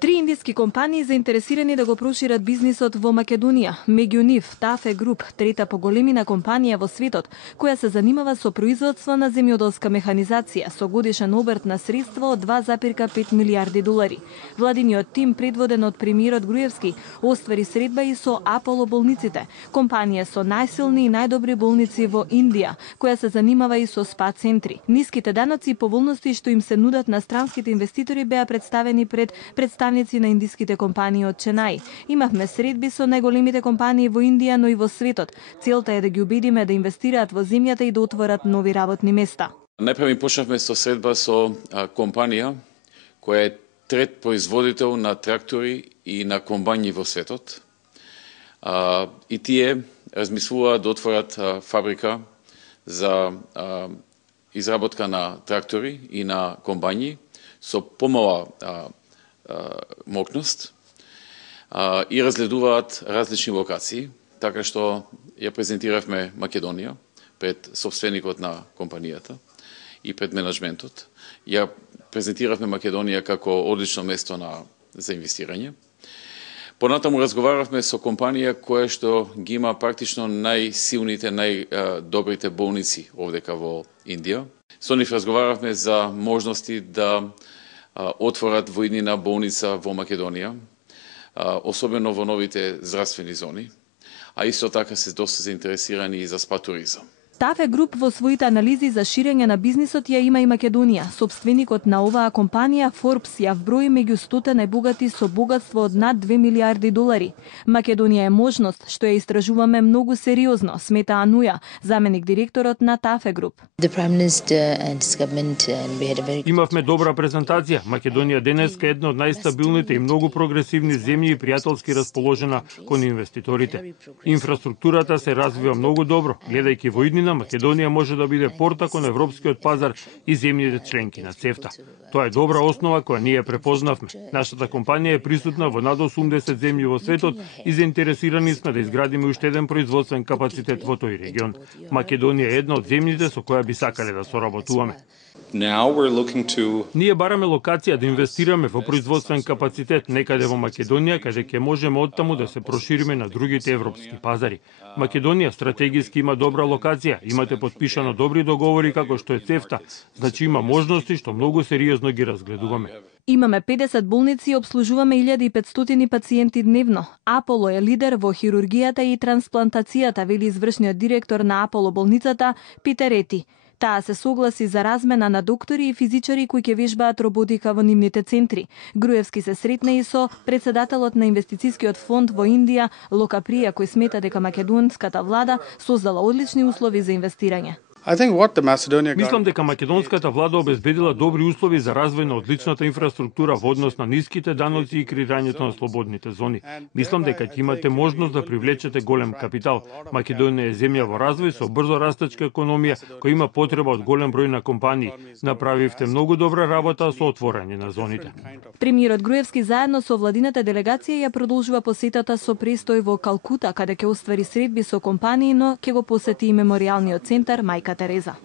Три индиски компании заинтересирани да го прошират бизнисот во Македонија. Меѓу нив TAFE Group, трета по големина компанија во светот, која се занимава со производство на земјоделска механизација со годишен обрт на средства од 2,5 милиарди долари. Владиниот тим, предводен од премиерот Груевски, оствари средба и со Аполо болниците, компанија со најсилни и најдобри болници во Индија, која се занимава и со спа центри. Ниските даноци и поволности што им се нудат на странските инвеститори беа представени пред представници на индиските компании од Ченај. Имавме средби со најголемите компании во Индија, но и во светот. Целта е да ги убедиме да инвестираат во земјата и да отворат нови работни места. Најпрво почнавме со средба со компанија која е трет производител на трактори и на комбајни во светот. И тие размислуваат да отворат фабрика за изработка на трактори и на комбајни со помала мокност и разгледуваат различни локации, така што ја презентиравме Македонија пред собственикот на компанијата и пред менеджментот. Ја презентиравме Македонија како одлично место за инвестирање. Понатаму разговаравме со компанија која што ги има практично најсилните, најдобрите болници овдека во Индија. Со нив разговаравме за можности да отворат во иднина болница во Македонија, особено во новите здравствени зони, а исто така се доста заинтересирани и за спа туризам. TAFE Group во своите анализи за ширење на бизнисот ја има и Македонија. Собственикот на оваа компанија Forbes ја вброи меѓу 100 најбогати со богатство од над 2 милиарди долари. Македонија е можност што ја истражуваме многу сериозно, смета Ануја, заменик директорот на TAFE Group. Имавме добра презентација. Македонија денеска е една од најстабилните и многу прогресивни земји и пријателски расположена кон инвеститорите. Инфраструктурата се развива многу добро, гледајќи во иднина Македонија може да биде порта кон европскиот пазар и земјите членки на ЦЕФТА. Тоа е добра основа која ние препознавме. Нашата компанија е присутна во над 80 земји во светот и заинтересирани сме да изградиме уште еден производствен капацитет во тој регион. Македонија е една од земјите со која би сакале да соработуваме. Ние бараме локација да инвестираме во производствен капацитет некаде во Македонија, каде ќе можеме оттаму да се прошириме на другите европски пазари. Македонија стратегиски има добра локација, имате подпишано добри договори како што е ЦЕФТА, значи има можности што многу сериозно ги разгледуваме. Имаме 50 болници и обслужуваме 1500 пациенти дневно. Аполо е лидер во хирургијата и трансплантацијата, вели извршниот директор на Аполо болницата Питер Ети. Таа се согласи за размена на доктори и физичари кои ќе вежбаат роботика во нивните центри. Груевски се сретна и со председателот на инвестицискиот фонд во Индија, Локаприја, кој смета дека македонската влада создала одлични услови за инвестирање. Мислам дека македонската влада обезбедила добри услови за развој на одличната инфраструктура во однос на ниските даноци и креирањето на слободните зони. Мислам дека ќе имате можност да привлечете голем капитал. Македонија е земја во развој со брзо растечка економија која има потреба од голем број на компании. Направивте многу добра работа со отворање на зоните. Премиерот Груевски заедно со владината делегација ја продолжува посетата со престој во Калкута, каде ќе оствари средби со компании, но ќе го посети и меморијалниот центар Мајка Тереза.